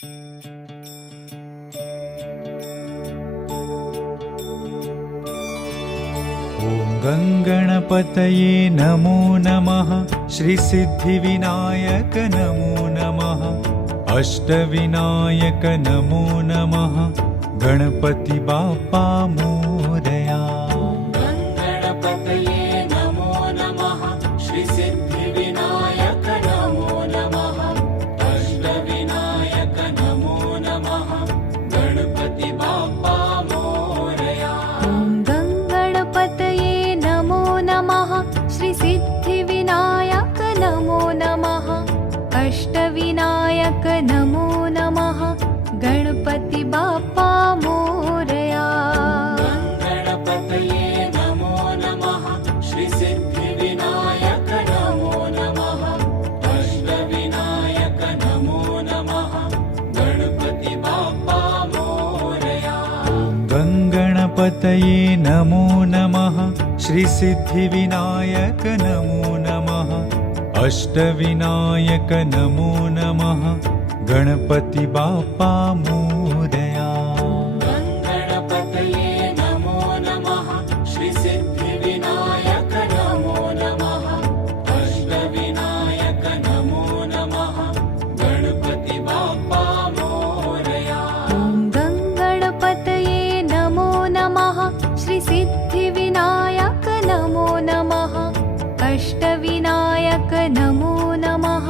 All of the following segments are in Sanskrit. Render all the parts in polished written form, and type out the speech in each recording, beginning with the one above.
ॐ गङ्गणपतये नमो नमः। श्रीसिद्धिविनायक नमो नमः। अष्टविनायक नमो नमः। गणपति बाप्पा मोरया। गणपतये नमो नमः। श्रीसिद्धिविनायक नमो नमः। अष्टविनायक नमो नमः। गणपति बाप्पा मोरया। गणपतये नमो नमः। श्रीसिद्धिविनायक नमो नमः। अष्टविनायक नमो नमः। गणपति बाप्पा मोरया। गणपतये नमो नमः। श्रीसिद्धिविनायक नमो नमः। अष्टविनायक नमो नमः। गणपति बाप्पा मोरया। गङ्गणपतये नमो नमः। श्रीसिद्धिविनायक नमो नमः। अष्टविनायक नमो नमः। गणपति बाप्पा मोरया। गणपतये नमो नमः। श्रीसिद्धिविनायक नमो नमः। अष्टविनायक नमो नमः। गणपति बाप्पा मोरया। गणपतये नमो नमः। श्रीसिद्धिविनायक नमो नमः। अष्टविनायक नमो नमः।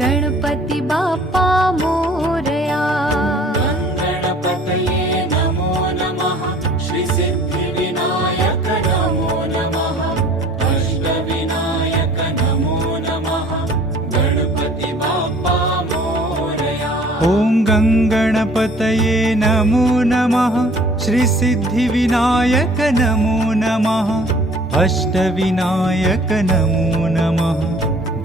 गणपति बाप्पा मोरया। गणपतये नमो नमः। श्रीसिद्धिविनायक नमो नमः। अष्टविनायक नमो नमः। गणपति बाप्पा मोरया। ॐ गङ्गणपतये नमो नमः। श्रीसिद्धिविनायक नमो नमः। अष्टविनायक नमो नमः।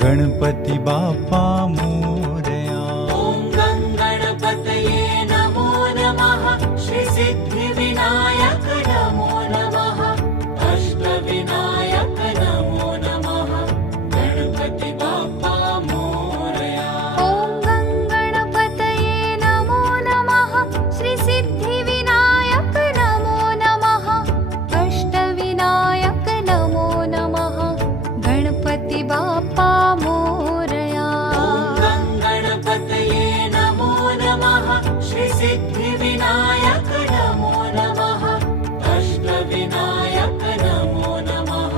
गणपति बाप्पा मोरया। ॐ गणपतये नमो नमः। श्रीसिद्धिविनायक नमो नमः। अष्टविनायक नमो नमः। गणपति बाप्पा मोरया। ॐ गणपतये नमो नमः। श्रीसिद्धिविनायक नमो नमः। अष्टविनायक नमो नमः। गणपति बाप्पा मोरया। गणपतये नमो नमः। श्रीसिद्धिविनायक नमो नमः। अष्टविनायक नमो नमः।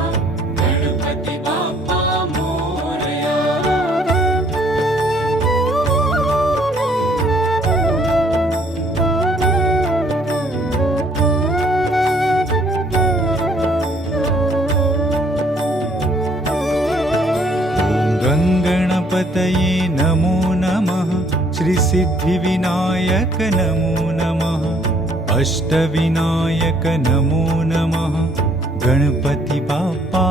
गणपति बाप्पा मोरया। गङ्गणपतये नमो नमः। श्रीसिद्धिविनायक नमो नमः। अष्टविनायक नमो नमः। गणपति बाप्पा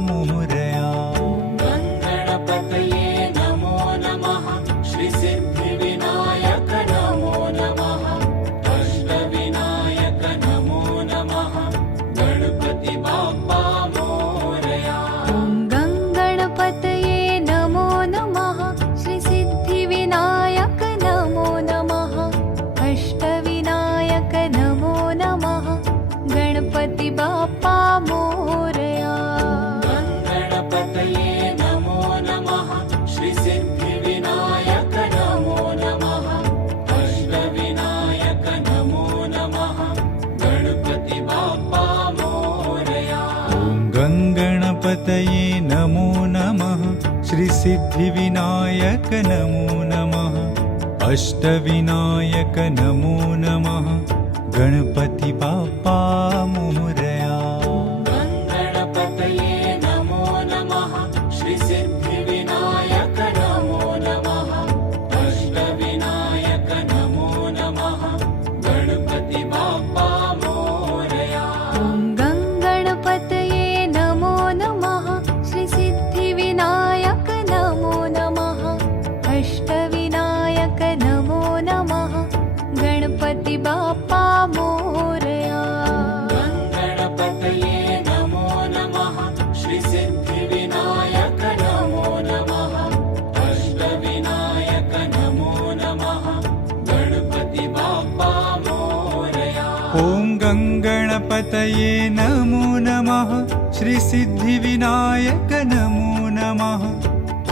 मोरया। गणपतये नमो नमः। श्रीसिद्धिविनायक नमो नमः। अष्टविनायक नमो नमः। गणपति बाप्पा मोरया। गणपतये नमो नमः। श्रीसिद्धिविनायक नमो नमः। अष्टविनायक नमो नमः। गणपति बाप्पा मोरया। गणपतये नमो नमः। श्रीसिद्धिविनायक नमो नमः। अष्टविनायक नमो नमः। गणपति बाप्पा मोरया। गङ्गणपतये नमो नमः। श्रीसिद्धिविनायक नमो नमः। अष्टविनायक नमो नमः। गणपति बाप्पा मोरया। गणपतये नमो नमः। श्रीसिद्धिविनायक नमो नमः। अष्टविनायक नमो नमः। गणपति बाप्पा मोरया। गणपतये नमो नमः। श्रीसिद्धिविनायक नमो नमः। अष्टविनायक नमो नमः। गणपति बाप्पा मोरया। ॐ गङ्गणपतये नमो नमः श्रीसिद्धिविनायक नमो नमः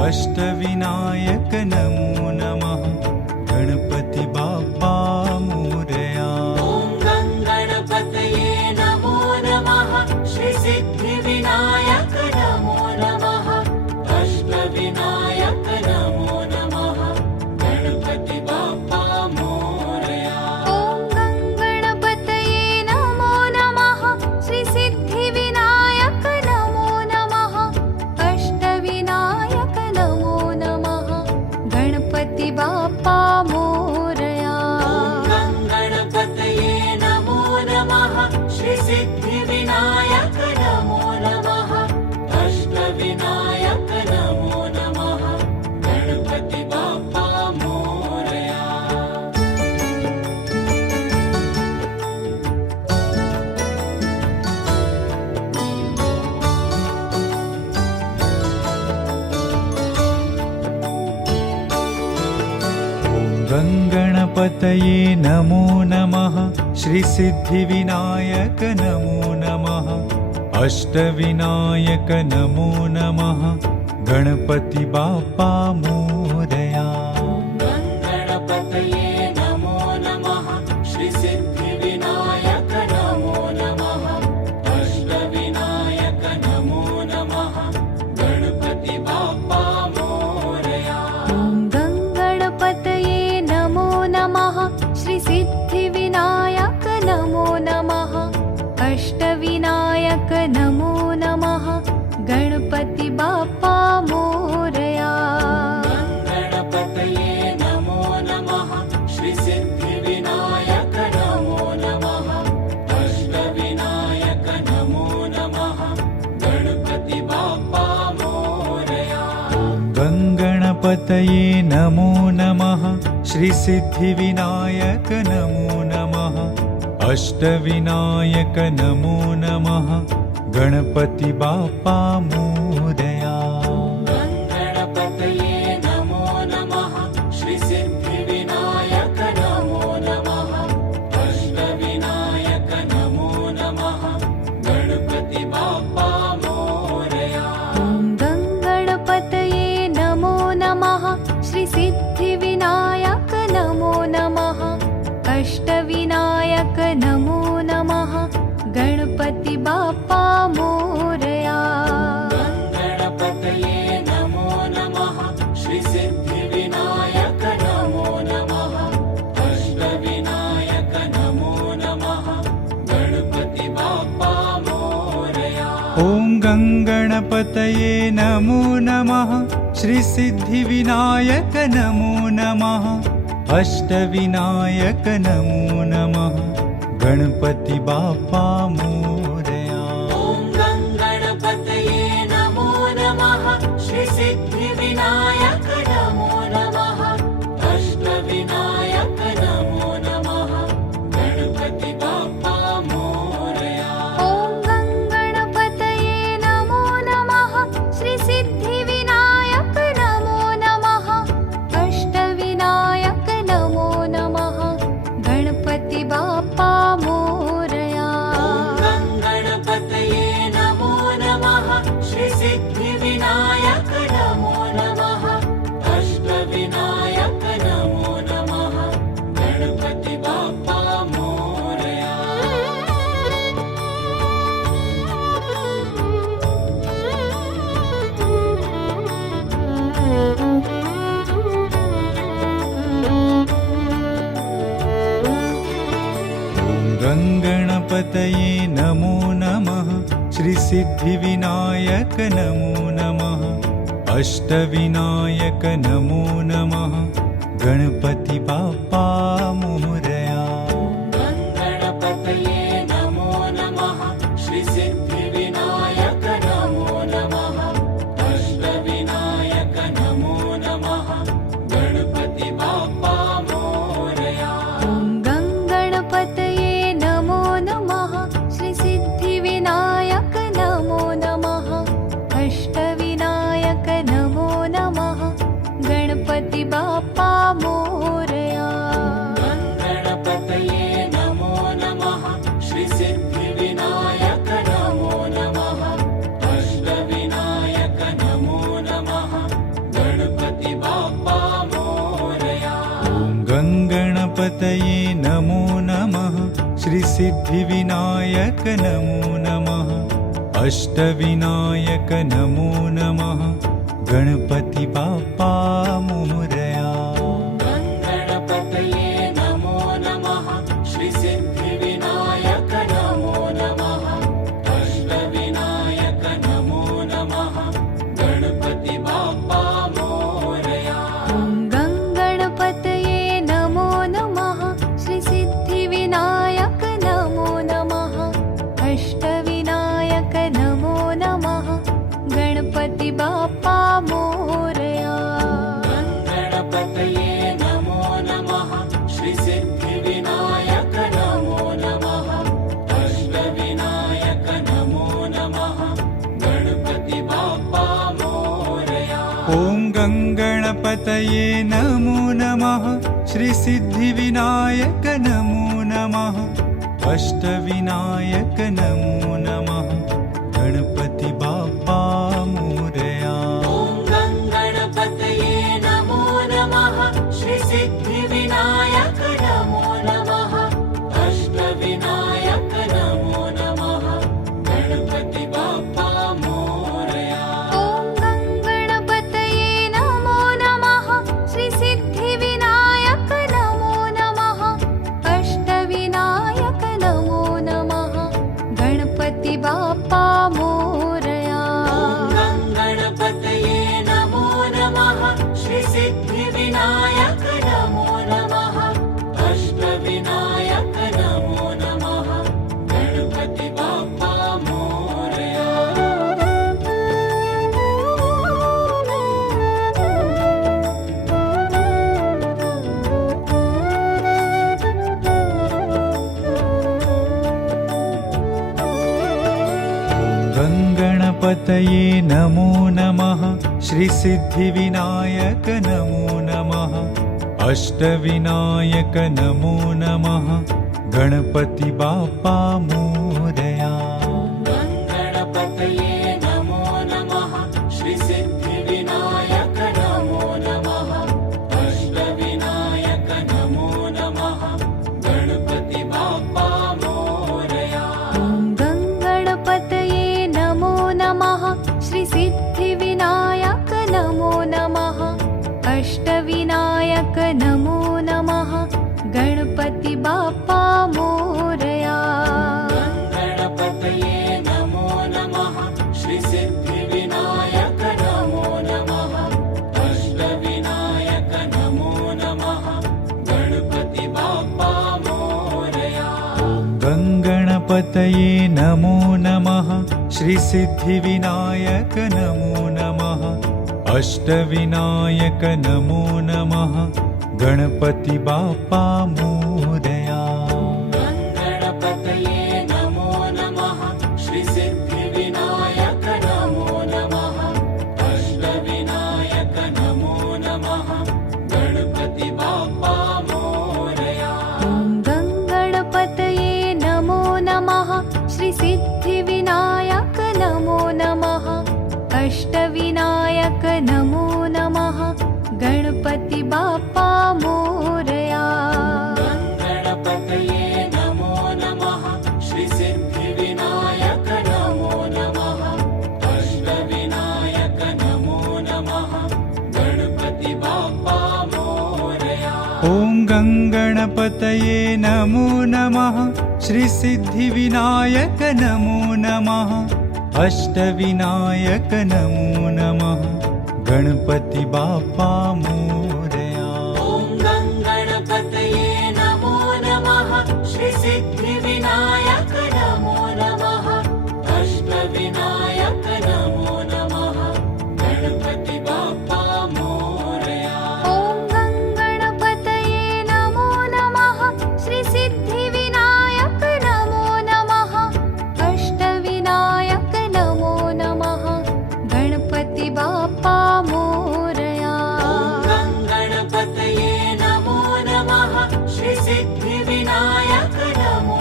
अष्टविनायक नमो नमः गणपति बाप्पा मोरया ॐ गङ्गणपतये नमो नमः श्रीसिद्धिविनायक नमो नमः अष्टविनायक नमो नमः गणपति बाप्पा मोरया ॐ गङ्गणपतये नमो नमः श्रीसिद्धिविनायक नमो नमः अष्टविनायक नमो नमः गणपति बाप्पा मोरया गङ्गणपतये नमो नमः श्रीसिद्धिविनायक नमो नमः अष्टविनायक नमो नमः गणपति बाप्पा मोरया गङ्गणपतये नमो नमः श्रीसिद्धिविनायक नमो नमः अष्टविनायक नमो नमः गणपति बाप्पा मोरया गङ्गणपतये नमो नमः श्रीसिद्धिविनायक नमो नमः अष्टविनायक नमो नमः गणपति बाप्पा मोरया ॐ गङ्गणपतये नमो नमः श्रीसिद्धिविनायक नमो नमः अष्टविनायक नमो नमः गणपति बाप्पा मोरया गङ्गणपतये नमो नमः श्रीसिद्धिविनायक नमो नमः अष्टविनायक नमो नमः गणपति बाप्पा मोरया गङ्गणपतये नमो नमः श्रीसिद्धिविनायक नमो नमः अष्टविनायक नमो नमः गणपति बाप्पा मोरया गङ्गणपतये नमो नमः श्रीसिद्धिविनायक नमो नमः अष्टविनायक नमो नमः गणपति बाप्पा मोरया ॐ गङ्गणपतये नमो नमः श्रीसिद्धिविनायक नमो नमः अष्टविनायक नमो नमः गणपति बाप्पा मोरया गङ्गणपतये नमो नमः श्रीसिद्धिविनायक नमो नमः अष्टविनायक नमो नमः गणपति बाप्पा मोरया ॐ गङ्गणपतये नमो नमः श्रीसिद्धिविनायक नमो नमः अष्टविनायक नमो नमः गणपति बाप्पा मोरया ॐ गङ्गणपतये नमो नमः श्रीसिद्धिविनायक नमो नमः अष्टविनायक नमो नमः गणपति बाप्पा मोरया ॐ गङ्गणपतये नमो नमः श्रीसिद्धिविनायक नमो नमः अष्टविनायक नमो नमः गणपति बाप्पा मोरया गङ्गणपतये नमो नमः श्रीसिद्धिविनायक नमो नमः अष्टविनायक नमो नमः गणपति बाप्पा मोरया गङ्गणपतये नमो नमः श्रीसिद्धिविनायक नमो नमः अष्टविनायक नमो नमः गणपति बाप्पा मोरया गङ्गणपतये नमो नमः श्रीसिद्धिविनायक नमो नमः अष्टविनायक नमो नमः गणपति बाप्पा मोरया ॐ गङ्गणपतये नमो नमः श्रीसिद्धिविनायक नमो नमः अष्टविनायक नमो नमः गणपति बाप्पा मोरया गङ्गणपतये नमो नमः श्रीसिद्धिविनायक नमो नमः अष्टविनायक नमो नमः गणपति बाप्पा मोरया। गणपतये नमो नमः श्रीसिद्धिविनायक नमो नमः अष्टविनायक नमो नमः गणपति बाप्पा मोरया। गङ्गणपतये नमो नमः श्रीसिद्धिविनायक नमो नमः अष्टविनायक नमो नमः गणपति बाप्पा मोरया। गणपतये नमो नमः श्रीसिद्धिविनायक नमो नमः अष्टविनायक नमो नमः गणपति बाप्पा मोरया। ॐ गङ्गणपतये नमो नमः श्रीसिद्धिविनायक नमो नमः अष्टविनायक नमो नमः गणपति बाप्पा मोरया। ॐ गणपतये नमो नमः श्रीसिद्धिविनायक नमो नमः अष्टविनायक नमो नमः गणपति बाप्पा मोरया। ॐ गङ्गणपतये नमो नमः श्रीसिद्धिविनायक नमो नमः अष्टविनायक नमो नमः गणपति बाप्पा मोरया। गणपतये नमो नमः श्रीसिद्धिविनायक नमो नमः अष्टविनायक नमो नमः गणपति बाप्पा मोरया। गङ्गणपतये नमो नमः श्रीसिद्धिविनायक नमो नमः अष्टविनायक नमो नमः गणपति बाप्पा मोरया। गणपतये नमो नमः श्रीसिद्धिविनायक नमो नमः अष्टविनायक नमो नमः गणपति बाप्पा मोरया। ॐ गङ्गणपतये नमो नमः श्रीसिद्धिविनायक नमो नमः अष्टविनायक नमो नमः गणपति बाप्पा मोरया। गणपतये नमो नमः श्रीसिद्धिविनायक नमो नमः अष्टविनायक नमो नमः गणपति बाप्पा मोरया। गङ्गणपतये नमो नमः श्रीसिद्धिविनायक नमो नमः अष्टविनायक नमो नमः गणपति बाप्पा मोरया। गणपतये नमो नमः श्रीसिद्धिविनायक नमो नमः अष्टविनायक नमो नमः गणपति बाप्पा मोरया। ॐ गङ्गणपतये नमो नमः श्रीसिद्धिविनायक नमो नमः अष्टविनायक नमो नमः गणपति बाप्पा मोरया। गणपतये नमो नमः श्रीसिद्धिविनायक नमो नमः अष्टविनायक नमो नमः गणपति बाप्पा मोरया। ॐ गङ्गणपतये नमो नमः श्रीसिद्धिविनायक नमो नमः अष्टविनायक नमो नमः गणपति बाप्पा मोरया। ॐ गणपतये नमो नमः श्रीसिद्धिविनायक नमो नमः अष्टविनायक नमो नमः गणपति बाप्पा मोरया। ॐ गङ्गणपतये नमो नमः श्रीसिद्धिविनायक नमो नमः अष्टविनायक नमो नमः गणपति बाप्पा मोरया। गणपतये नमो नमः श्रीसिद्धिविनायक नमो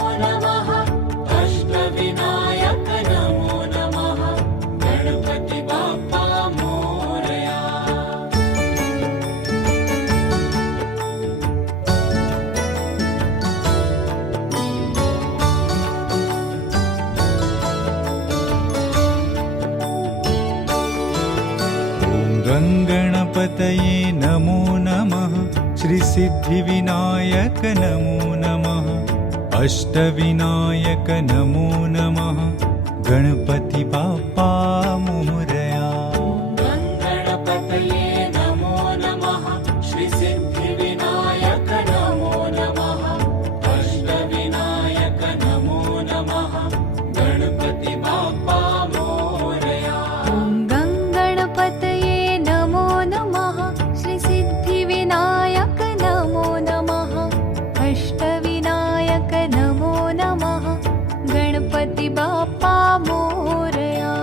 श्रीसिद्धिविनायक नमो नमः अष्टविनायक नमो नमः गणपति बाप्पा मोरया गणपतये नमो नमः श्रीसिद्धिविनायक नमो नमः अष्टविनायक नमो नमः गणपति बाप्पा मोरया ॐ गङ्गणपतये नमो नमः श्रीसिद्धिविनायक नमो नमः अष्टविनायक नमो नमः गणपति बाप्पा मोरया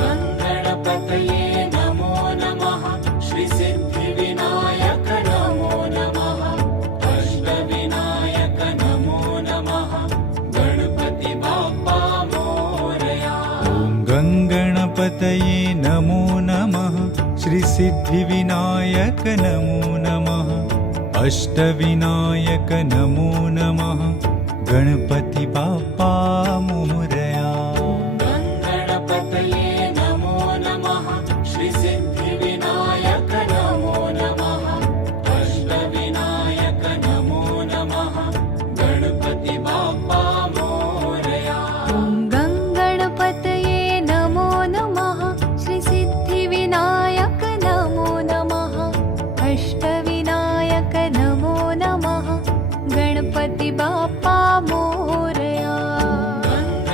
गणपतये नमो नमः श्रीसिद्धिविनायक नमो नमः अष्टविनायक नमो नमः गणपति बाप्पा मोरया ॐ गङ्गणपतये नमो नमः श्रीसिद्धिविनायक नमो नमः अष्टविनायक नमो नमः गणपति बाप्पा मोरया गणपतये नमो नमः श्रीसिद्धिविनायक नमो नमः अष्टविनायक नमो नमः गणपति बाप्पा मोरया ॐ गङ्गणपतये नमो नमः श्रीसिद्धिविनायक नमो नमः अष्टविनायक नमो नमः गणपति बाप्पा मोरया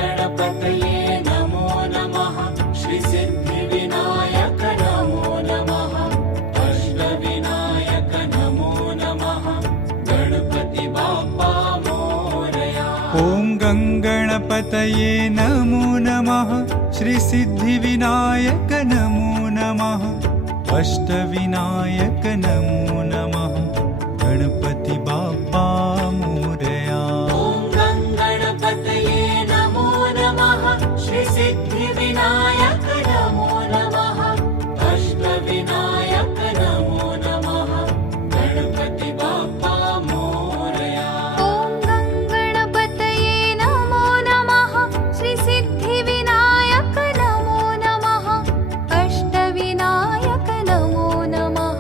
गणपतये नमो नमः श्रीसिद्धिविनायक नमो नमः अष्टविनायक नमो नमः गणपति बाप्पा मोरया ॐ गङ्गणपतये नमो नमः श्रीसिद्धिविनायक नमो नमः अष्टविनायक नमो नमः गणपति बाप्पा मोरया ॐ गणपतये नमो नमः श्रीसिद्धिविनायक नमो नमः अष्टविनायक नमो नमः गणपति बाप्पा मोरया ॐ गङ्गणपतये नमो नमः श्रीसिद्धिविनायक नमो नमः अष्टविनायक नमो नमः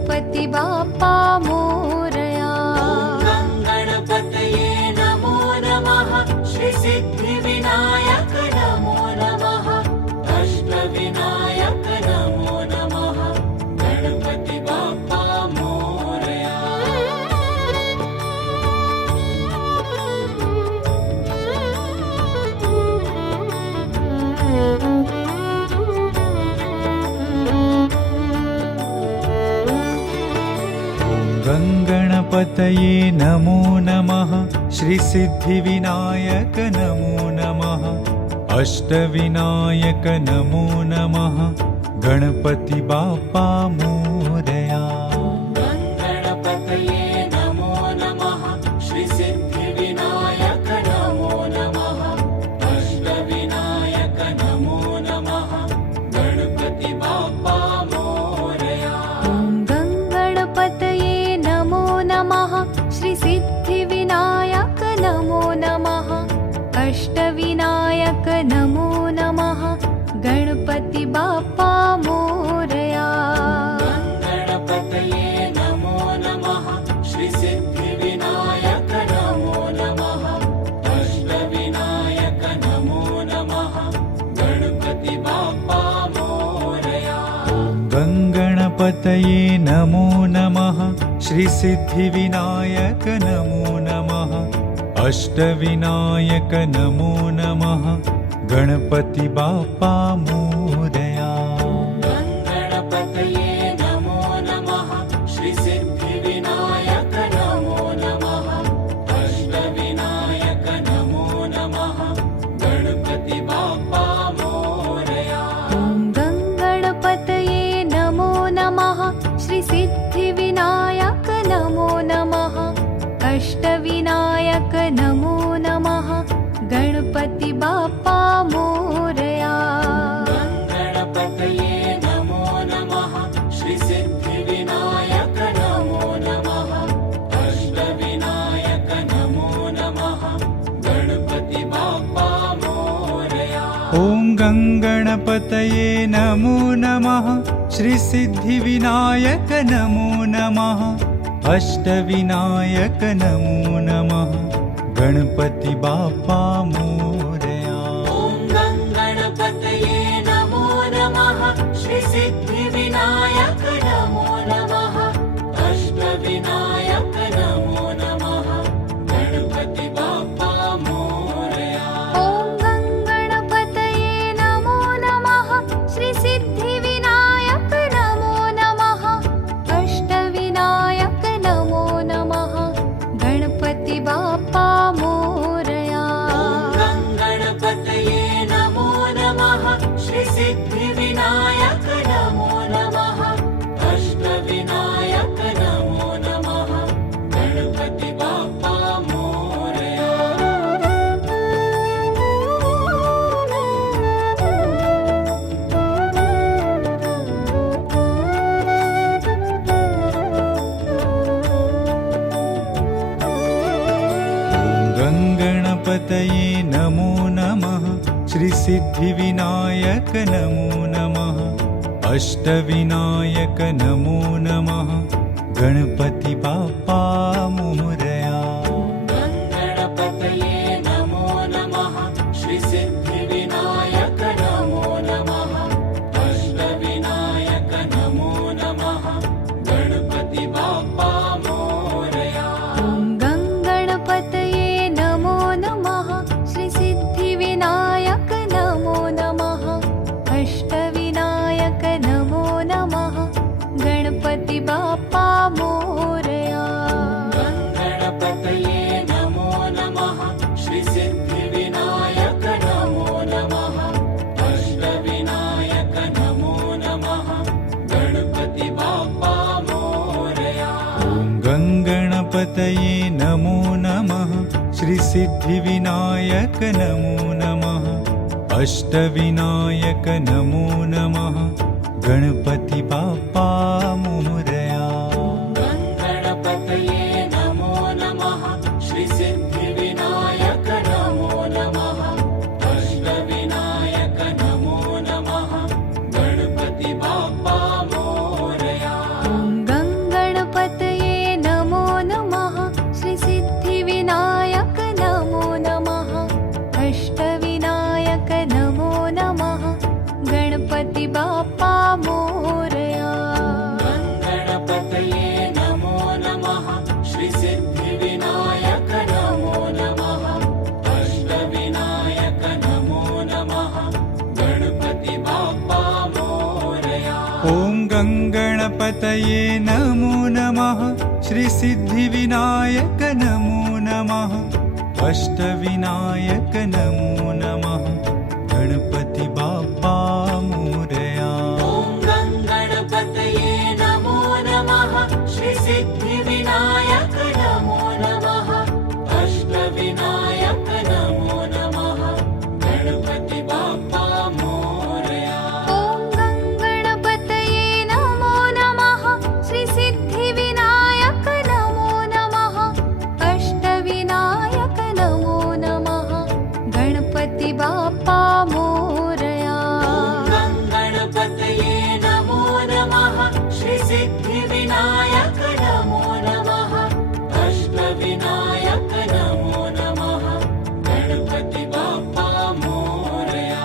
गणपति बाप्पा मोरया गणपतये नमो नमः श्रीसिद्धिविनायक नमो नमः अष्टविनायक नमो नमः गणपति बाप्पा मोरया गङ्गणपतये नमो नमः श्रीसिद्धिविनायक नमो नमः अष्टविनायक नमो नमः गणपति बाप्पा मोरया गणपतये नमो नमः श्रीसिद्धिविनायक नमो नमः अष्टविनायक नमो नमः गणपति बाप्पा मोरया ॐ गङ्गणपतये नमो नमः श्रीसिद्धिविनायक नमो नमः अष्टविनायक नमो नमः गणपति बाप्पा मोरया गणपतये नमो नमः श्रीसिद्धिविनायक नमो नमः अष्टविनायक नमो नमः गणपति बाप्पा मोरया गङ्गणपतये नमो नमः श्रीसिद्धिविनायक नमो नमः अष्टविनायक नमो नमः गणपति बाप्पा मोरया गणपतये नमो नमः श्रीसिद्धिविनायक नमो नमः अष्टविनायक नमो नमः गणपति बाप्पा मोरया ॐ गङ्गणपतये नमो नमः श्रीसिद्धिविनायक नमो नमः अष्टविनायक नमो नमः गणपति बाप्पा मोरया गणपतये नमो नमः श्रीसिद्धिविनायक नमो नमः अष्टविनायक नमो नमः गणपति बाप्पा मोरया ॐ गङ्गणपतये नमो नमः श्रीसिद्धिविनायक नमो नमः अष्टविनायक नमो नमः गणपति बाप्पा मोरया। ॐ गणपतये नमो नमः श्री सिद्धिविनायक नमो नमः अष्टविनायक नमो नमः गणपति बाप्पा मोरया। ॐ गणपतये नमो नमः श्री सिद्धिविनायक नमो नमः अष्टविनायक नमो नमः गणपति बाप्पा मोरया। ॐ गणपतये नमो नमः श्री सिद्धिविनायक नमो नमः अष्टविनायक नमो नमः गणपति बाप्पा मोरया। ॐ गणपतये नमो नमः श्री सिद्धिविनायक नमो नमः अष्टविनायक नमो नमः गणपति बाप्पा मोरया। गणपतये नमो नमः श्री सिद्धिविनायक नमो नमः अष्टविनायक नमो नमः गणपति बाप्पा मोरया। ॐ गणपतये नमो नमः श्री सिद्धिविनायक नमो नमः अष्टविनायक नमो नमः गणपति बाप्पा मोरया। गणपतये नमो नमः श्री सिद्धिविनायक नमो नमः अष्टविनायक नमो नमः गणपति बाप्पा मोरया। ॐ गणपतये नमो नमः श्री सिद्धिविनायक नमो नमः अष्टविनायक नमो नमः गणपति बाप्पा मोरया। गणपतये नमो नमः श्री सिद्धिविनायक नमो नमः अष्टविनायक नमो नमः गणपति बाप्पा मोरया। ॐ गणपतये नमो नमः श्री सिद्धिविनायक नमो नमः अष्टविनायक नमो नमः गणपति बाप्पा मोरया। गणपतये नमो नमः श्री सिद्धिविनायक नमो नमः अष्टविनायक नमो नमः गणपति बाप्पा मोरया। ॐ गणपतये नमो नमः श्री सिद्धिविनायक नमो नमः अष्टविनायक नमो नमः गणपति बाप्पा मोरया। ॐ गणपतये नमो नमः श्री सिद्धिविनायक नमो नमः अष्टविनायक नमो नमः गणपति बाप्पा मोरया। ॐ गणपतये नमो नमः श्री सिद्धिविनायक नमो नमः अष्टविनायक नमो नमः गणपति बाप्पा मोरया। गणपतये नमो नमः श्री सिद्धिविनायक नमो नमः अष्टविनायक नमो नमः गणपति बाप्पा मोरया।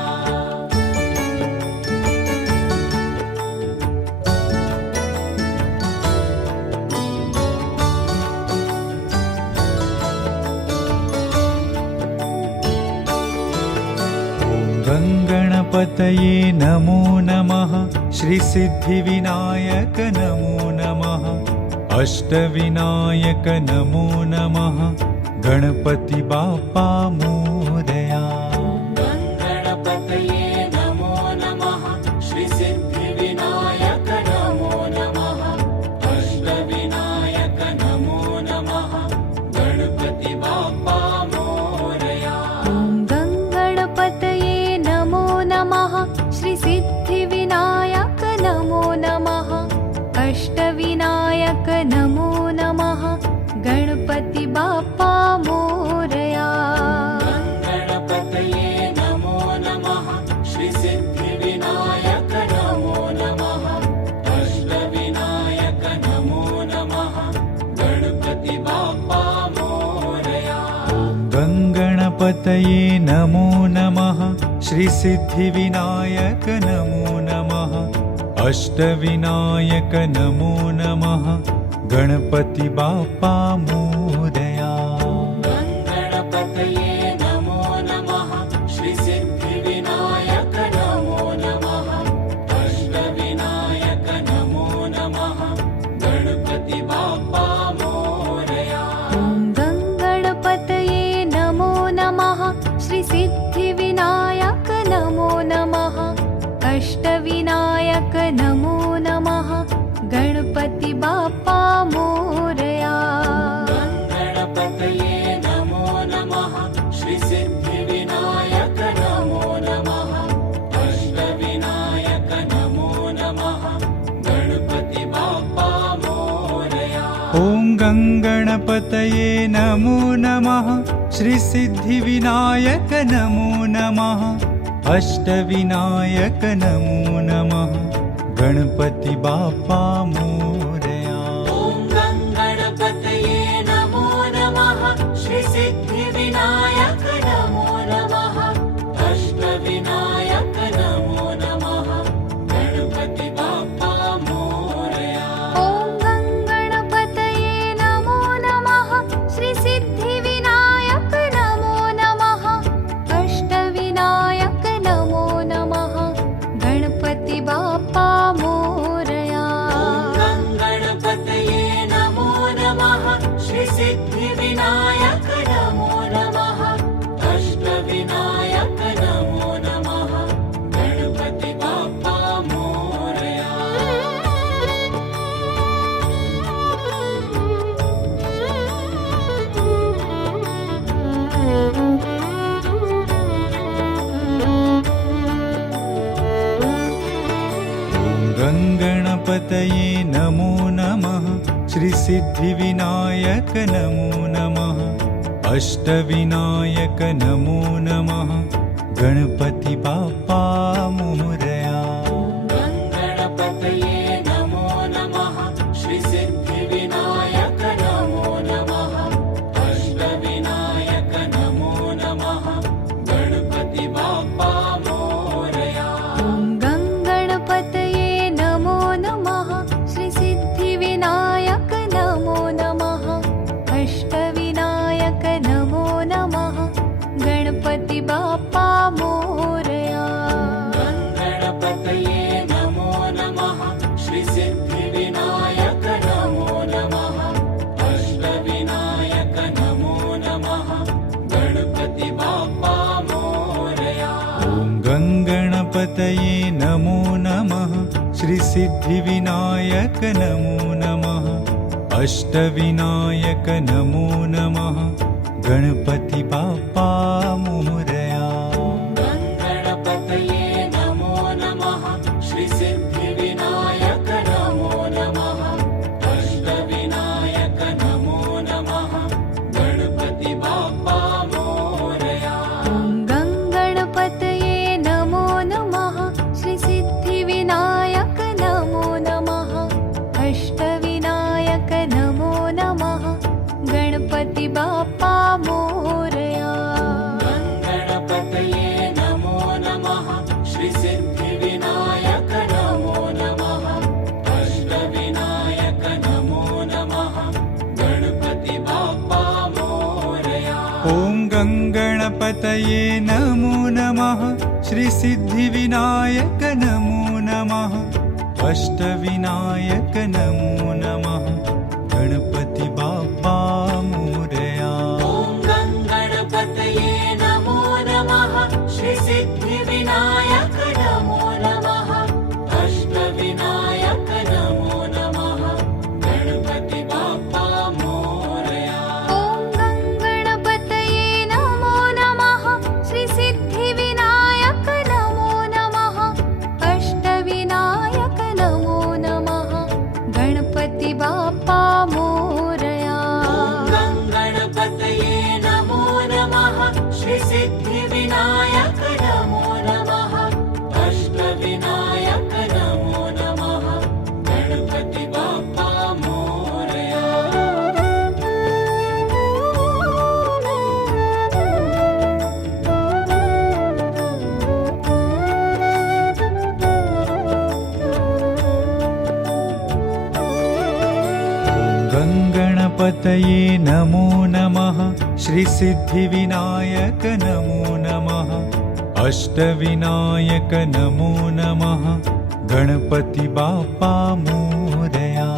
ॐ गणपतये नमो नमः श्री सिद्धिविनायक नमो नमः अष्टविनायक नमो नमः गणपति बाप्पा मोरया। गणपतये नमो नमः श्री सिद्धिविनायक नमो नमः अष्टविनायक नमो नमः गणपति बाप्पा मोरया। ॐ गणपतये नमो नमः श्री सिद्धिविनायक नमो नमः अष्टविनायक नमो नमः गणपति बाप्पा मोरया। गणपतये नमो नमः श्री सिद्धिविनायक नमो नमः अष्टविनायक नमो नमः गङ्गणपतये नमो नमः श्रीसिद्धिविनायक नमो नमः अष्टविनायक नमो नमः गणपति बाप्पा मोरया। गङ्गणपतये नमो नमः श्रीसिद्धिविनायक नमो नमः अष्टविनायक नमो नमः गणपति बाप्पा मोरया। ॐ गङ्गणपतये नमो नमः श्रीसिद्धिविनायक नमो नमः अष्टविनायक नमो नमः गणपति बाप्पा मोरया। गङ्गणपतये नमो नमः श्रीसिद्धिविनायक नमो नमः अष्टविनायक नमो नमः गणपति बाप्पा मोरया। ॐ गङ्गणपतये नमो नमः श्रीसिद्धिविनायक नमो नमः अष्टविनायक नमो नमः गणपति बाप्पा मोरया। ॐ गङ्गणपतये नमो नमः श्रीसिद्धिविनायक नमो नमः अष्टविनायक नमो नमः गणपति बाप्पा मोरया। ॐ गङ्गणपतये नमो नमः श्रीसिद्धिविनायक नमो नमः अष्टविनायक नमो नमः गणपति बाप्पा मोरया। ॐ गङ्गणपतये नमो नमः श्रीसिद्धिविनायक नमो नमः अष्टविनायक नमो नमः गणपति बाप्पा मोरया। गङ्गणपतये नमो नमः श्रीसिद्धिविनायक नमो नमः अष्टविनायक नमो नमः गणपति बाप्पा मोरया। गङ्गणपतये नमो नमः श्रीसिद्धिविनायक नमो नमः अष्टविनायक नमो नमः गणपति बाप्पा मोरया। ॐ गङ्गणपतये नमो नमः श्रीसिद्धिविनायक नमो नमः अष्टविनायक नमो नमः गणपति बाप्पा मोरया। गङ्गणपतये नमो नमः श्रीसिद्धिविनायक नमो नमः अष्टविनायक नमो नमः गणपति बाप्पा मोरया। ॐ गङ्गणपतये नमो नमः श्रीसिद्धिविनायक नमो नमः अष्टविनायक नमो नमः गणपति बाप्पा मोरया। गङ्गणपतये नमो नमः श्रीसिद्धिविनायक नमो नमः अष्टविनायक नमो नमः गणपति बाप्पा मोरया। ॐ गङ्गणपतये नमो नमः श्रीसिद्धिविनायक नमो नमः अष्टविनायक नमो नमः गणपति बाप्पा मोरया। गङ्गणपतये नमो नमः श्रीसिद्धिविनायक नमो नमः अष्टविनायक नमो नमः गणपति बाप्पा मोरया। ॐ गङ्गणपतये नमो नमः श्रीसिद्धिविनायक नमो नमः अष्टविनायक नमो नमः गणपति बाप्पा मोरया। ॐ गङ्गणपतये नमो नमः श्रीसिद्धिविनायक नमो नमः अष्टविनायक नमो नमः गणपति बाप्पा मोरया। ॐ गङ्गणपतये नमो नमः श्रीसिद्धिविनायक नमो नमः अष्टविनायक नमो नमः गणपति बाप्पा मोरया। गङ्गणपतये नमो नमः श्रीसिद्धिविनायक नमो नमः अष्टविनायक नमो नमः गणपति बाप्पा मोरया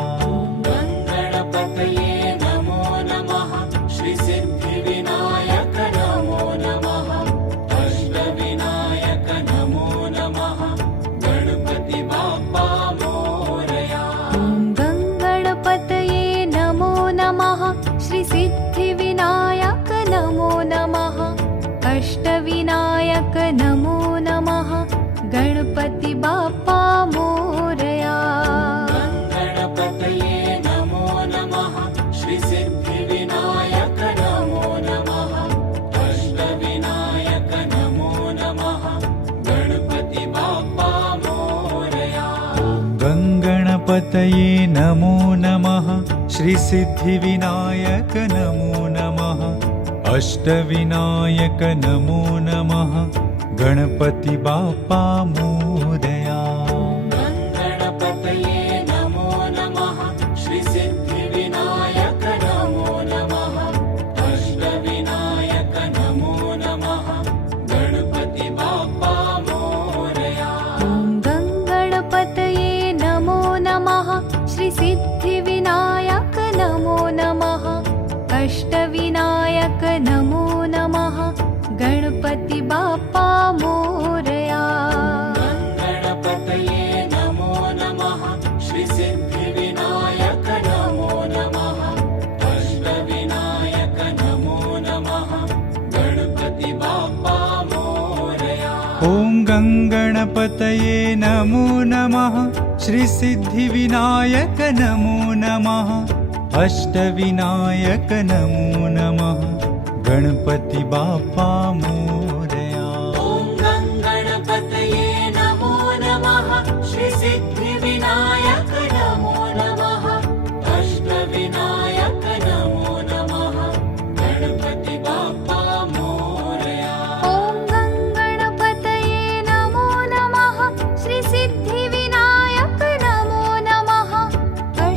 गङ्गणपतये नमो नमः श्रीसिद्धिविनायक नमो नमः अष्टविनायक नमो नमः गणपति बाप्पा मोरया गङ्गणपतये नमो नमः श्रीसिद्धिविनायक नमो नमः अष्टविनायक नमो नमः गणपति बाप्पा मोरया गङ्गणपतये नमो नमः श्रीसिद्धिविनायक नमो नमः अष्टविनायक नमो नमः गणपति बाप्पा मोरया गङ्गणपतये नमो नमः श्रीसिद्धिविनायक नमो नमः अष्टविनायक नमो नमः गणपति बाप्पा मोरया गङ्गणपतये नमो नमः श्रीसिद्धिविनायक नमो नमः अष्टविनायक नमो नमः गणपति बाप्पा मोरया गङ्गणपतये नमो नमः श्रीसिद्धिविनायक नमो नमः अष्टविनायक नमो नमः गणपति बाप्पा मोरया गङ्गणपतये नमो नमः श्रीसिद्धिविनायक नमो नमः अष्टविनायक नमो नमः गणपति बाप्पा मोरया ॐ गङ्गणपतये नमो नमः श्रीसिद्धिविनायक नमो नमः अष्टविनायक नमो नमः गणपति बाप्पा मोरया ॐ गङ्गणपतये नमो नमः श्रीसिद्धिविनायक नमो नमः अष्टविनायक नमो नमः गणपति बाप्पा मोरया ॐ गङ्गणपतये नमो नमः श्रीसिद्धिविनायक नमो नमः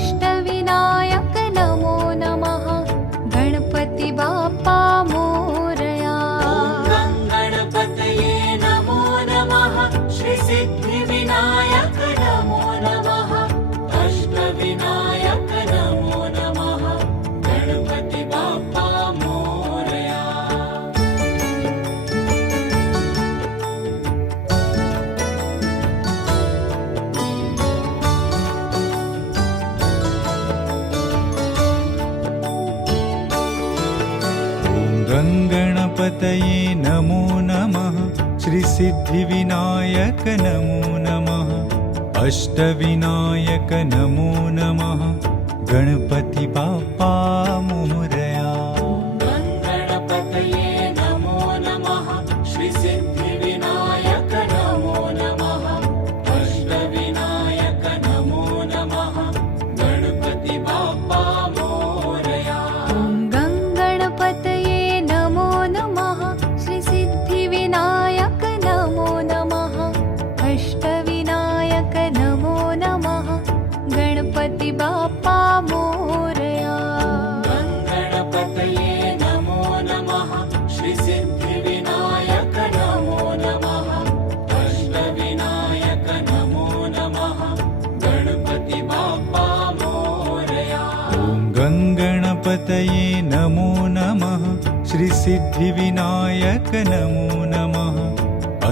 अष्टविनायक नमो नमः गणपति बाप्पा मोरया गङ्गणपतये नमो नमः श्रीसिद्धिविनायक नमो नमः अष्टविनायक नमो नमः गणपति बाप्पा मोरया गङ्गणपतये नमो नमः श्रीसिद्धिविनायक नमो नमः अष्टविनायक नमो नमः गणपति बाप्पा मोरया गङ्गणपतये नमो नमः श्रीसिद्धिविनायक नमो नमः अष्टविनायक नमो नमः गणपति बाप्पा मोरया गङ्गणपतये नमो नमः श्रीसिद्धिविनायक नमो नमः अष्टविनायक नमो नमः गणपति बाप्पा मोरया गङ्गणपतये नमो नमः श्रीसिद्धिविनायक नमो नमः अष्टविनायक नमो नमः गणपति बाप्पा मोरया ॐ गङ्गणपतये नमो नमः श्रीसिद्धिविनायक नमो नमः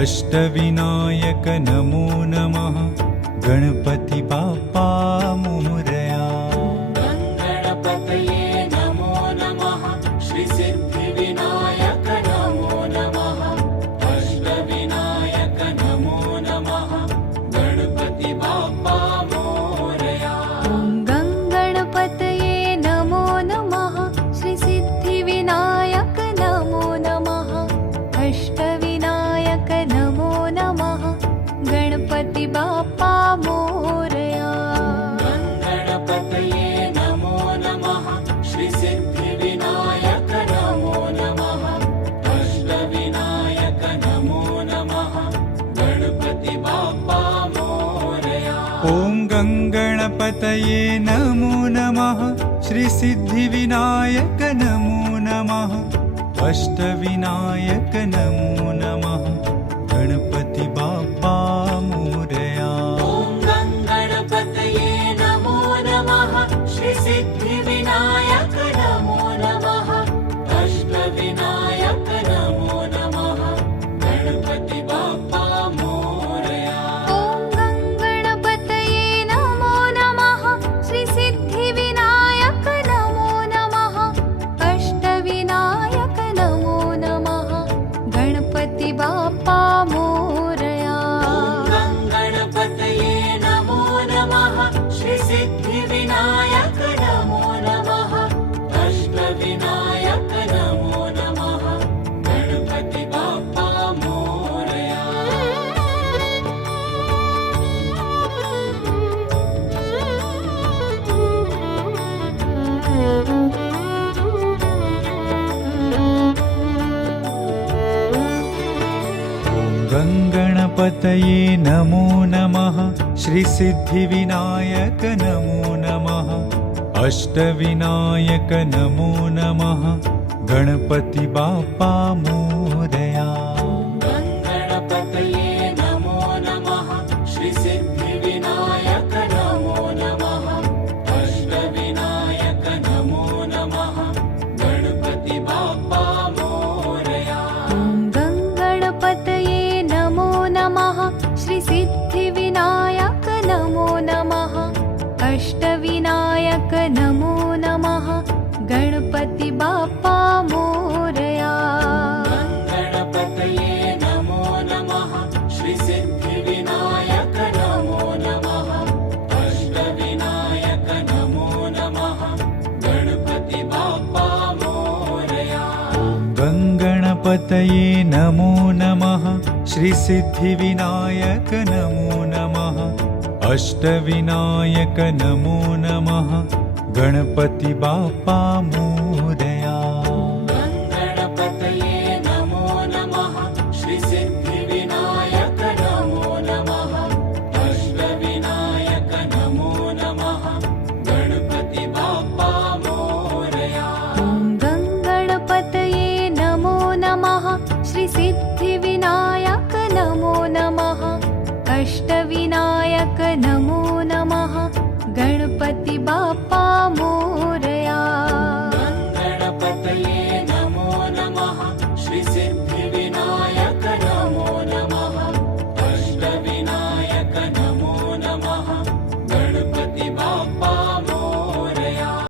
अष्टविनायक नमो नमः गणपति बाप्पा मोरया गङ्गणपतये नमो नमः श्रीसिद्धिविनायक नमो नमः अष्टविनायक नमो नमः गणपति बाप्पा मोरया गङ्गणपतये नमो नमः श्रीसिद्धिविनायक नमो नमः अष्टविनायक नमो नमः गणपति बाप्पा मोरया गङ्गणपतये नमो नमः श्रीसिद्धिविनायक नमो नमः अष्टविनायक नमो नमः गणपति बाप्पा मोरया ॐ गङ्गणपतये नमो नमः श्रीसिद्धिविनायक नमो नमः अष्टविनायक नमो नमः गणपति बाप्पा मोरया ॐ गणपतये नमो नमः श्री सिद्धिविनायक नमो नमः अष्टविनायक नमो नमः गणपति बाप्पा मोरया ॐ गणपतये नमो नमः श्री सिद्धिविनायक नमो नमः अष्टविनायक नमो नमः गणपति बाप्पा मोरया गणपतये नमो नमः श्री सिद्धिविनायक नमो नमः अष्टविनायक नमो नमः गणपति बाप्पा मोरया गणपतये नमो नमः श्रीसिद्धिविनायक नमो नमः अष्टविनायक नमो नमः गणपति बाप्पा मोरया गणपतये नमो नमः श्री सिद्धिविनायक नमो नमः अष्टविनायक नमो नमः गणपति बाप्पा मोरया गणपतये नमो नमः श्री सिद्धिविनायक नमो नमः अष्टविनायक नमो नमः गणपति बाप्पा मोरया गणपतये नमो नमः श्री सिद्धिविनायक नमो नमः अष्टविनायक नमो नमः गणपति बाप्पा मोरया गणपतये नमो नमः श्रीसिद्धिविनायक नमो नमः अष्टविनायक नमो नमः गणपति बाप्पा मोरया गणपतये नमो नमः श्री सिद्धिविनायक नमो नमः अष्टविनायक नमो नमः गणपति बाप्पा मोरया गणपतये नमो नमः श्री सिद्धिविनायक नमो नमः अष्टविनायक नमो नमः गणपति बाप्पा मोरया